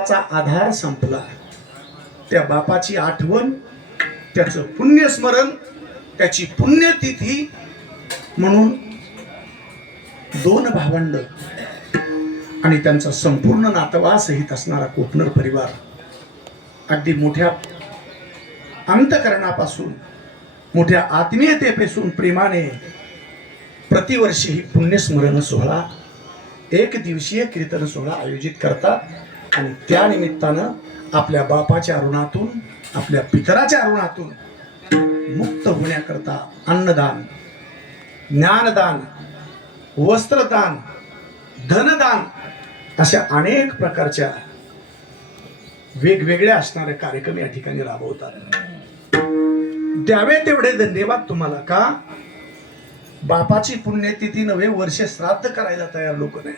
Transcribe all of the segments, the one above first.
आधार संपला. त्या बापाची आठवण, त्याचं पुण्यस्मरण, त्याची पुण्यतिथी म्हणून दोन भावंड आणि त्यांचा संपूर्ण नातवा सहित असणारा कोपनर परिवार अगदी मोठ्या अंतकरणापासून, मोठ्या आत्मीयतेपासून प्रेमाने प्रतिवर्षी ही पुण्यस्मरण सोहळा, एक दिवसीय कीर्तन सोहळा आयोजित करतात. आणि त्या निमित्तानं आपल्या बापाच्या ऋणातून, आपल्या पितराच्या ऋणातून मुक्त होण्याकरता अन्नदान, ज्ञानदान, वस्त्रदान, धनदान अशा अनेक प्रकारच्या वेगवेगळ्या असणारे कार्यक्रम या ठिकाणी राबवतात. द्यावे तेवढे धन्यवाद तुम्हाला. का? बापाची पुण्यतिथी नव्हे, वर्ष श्राद्ध करायला तयार लोक नाही.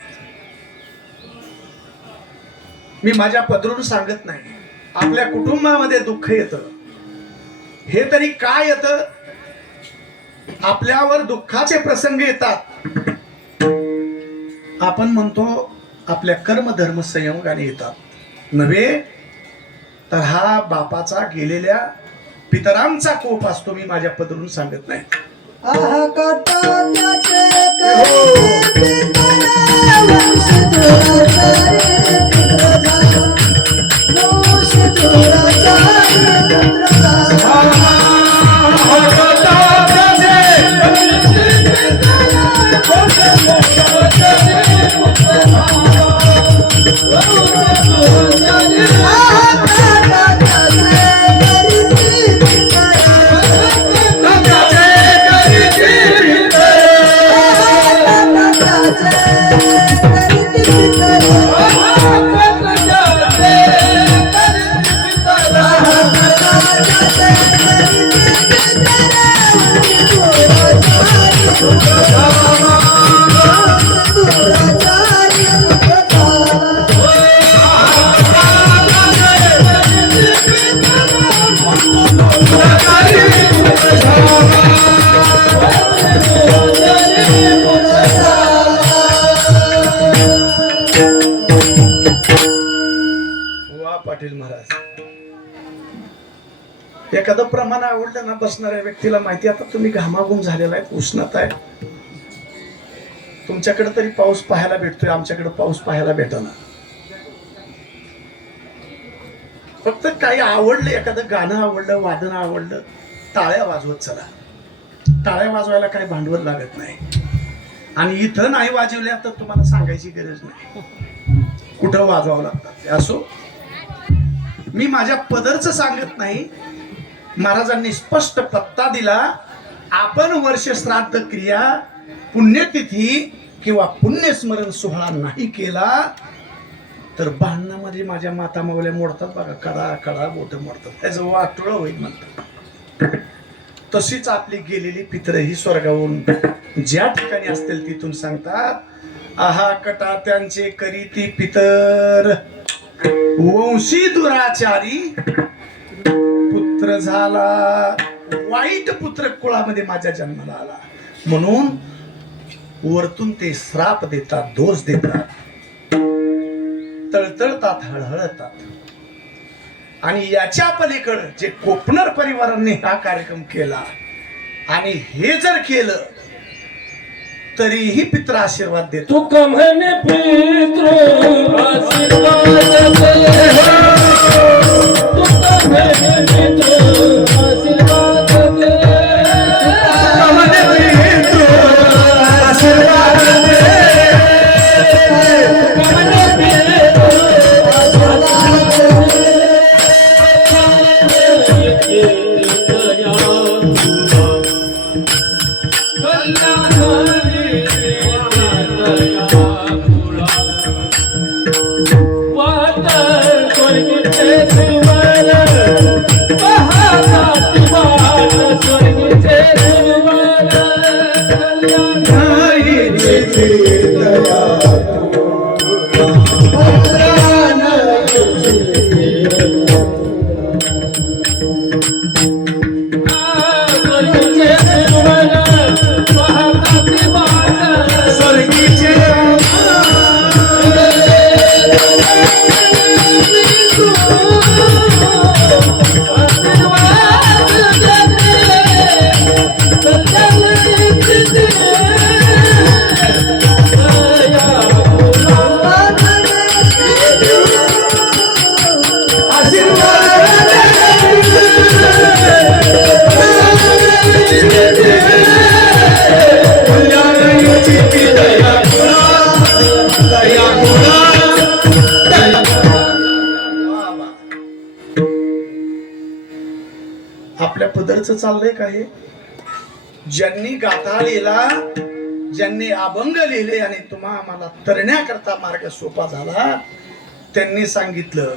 मी माझ्या पदरून सांगत नाही. आपल्या कुटुंबामध्ये दुःख येतं, हे तरी काय येतं, आपल्यावर दुःखाचे प्रसंग येतात. आपण म्हणतो आपल्या कर्मधर्म संयोगाने येतात नव्हे, तर हा बापाचा गेलेल्या पितरांचा कोप असतो. मी माझ्या पदरून सांगत नाही. पाटील महाराज, एखादं प्रमाण आवडलं ना, बसणाऱ्या व्यक्तीला माहिती आता तुम्ही घामाघूम झालेला आहे, उष्णता आहे. तुमच्याकडे तरी पाऊस पाहायला भेटतोय, आमच्याकडे पाऊस पाहायला भेटना. फक्त काही आवडलं, एखादं गाणं आवडलं, वादन आवडलं, टाळ्या वाजवत चला. टाळ्या वाजवायला काही भांडवल लागत नाही. आणि इथं नाही वाजवल्या तर तुम्हाला सांगायची गरज नाही कुठं वाजवावं लागतात. असो, मी माझ्या पदरचं सांगत नाही. महाराजांनी स्पष्ट पत्ता दिला. आपण वर्ष श्राद्ध क्रिया, पुण्यतिथी किंवा पुण्यस्मरण सोहळा नाही केला तर भांडणामध्ये माझ्या माता मावल्या मोडतात बघा, कडा कडा बोट मोडतात, त्याचं वाटोळ होईल म्हणतात. तशीच आपली गेलेली पितर ही स्वर्गावरून ज्या ठिकाणी असतील तिथून सांगतात, आहा कटा त्यांचे करीती पितर, वंशी दुराचारी पुत्र झाला, वाईट पुत्र कुळामध्ये माझ्या जन्माला आला. म्हणून वरतून ते श्राप देतात, दोष देतात, तळतळतात, हळहळतात. आणि याच्या पलीकडे जे कोपनर परिवारांनी हा कार्यक्रम केला आणि हे जर केलं तरीही पित्र आशीर्वाद देतो. तू कमने पित्र आशीर्वाद दे, तू कमने पित्र आशीर्वाद दे, कमने पित्र आशीर्वाद दे, कमने पित्र आशीर्वाद दे. आपल्या पदरचं चाललंय का हे? ज्यांनी गाथा लिहिला, ज्यांनी अभंग लिहिले आणि तुम्हा आम्हाला तरण्याकरता मार्ग सोपा झाला, त्यांनी सांगितलं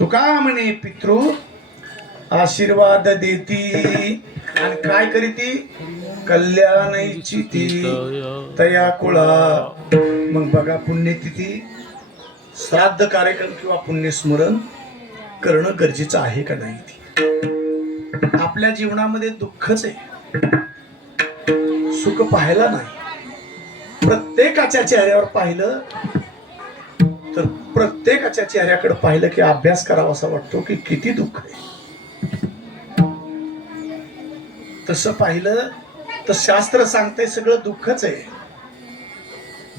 तुका म्हणे पितृ आशीर्वाद देती आणि काय करीती? कल्याण इच्छिती तया कुळा. मग बघा, पुण्यतिथी, श्राद्ध कार्यक्रम किंवा पुण्यस्मरण करणं गरजेचं आहे का नाही? ती आपल्या जीवनामध्ये दुःखच आहे, सुख पाहायला नाही. प्रत्येकाच्या चेहऱ्यावर पाहिलं तर प्रत्येकाच्या चेहऱ्याकडे पाहिलं की अभ्यास करावा असा वाटतो की किती दुःख आहे. तसं पाहिलं तर शास्त्र सांगते सगळं दुःखच आहे.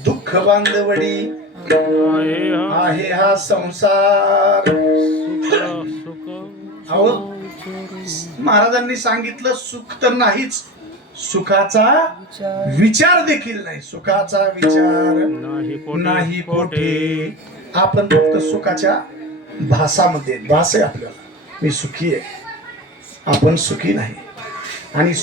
दुःख बांधवडी आहे हा संसार. अहो, महाराजांनी सांगितलं सुख तर नाहीच, सुखाचा विचार देखील नाही. सुखाचा विचार नाही कोठे. आपण फक्त सुखाच्या भासामध्ये, भास आहे आपल्याला, मी सुखी आहे, आपण सुखी नाही. आणि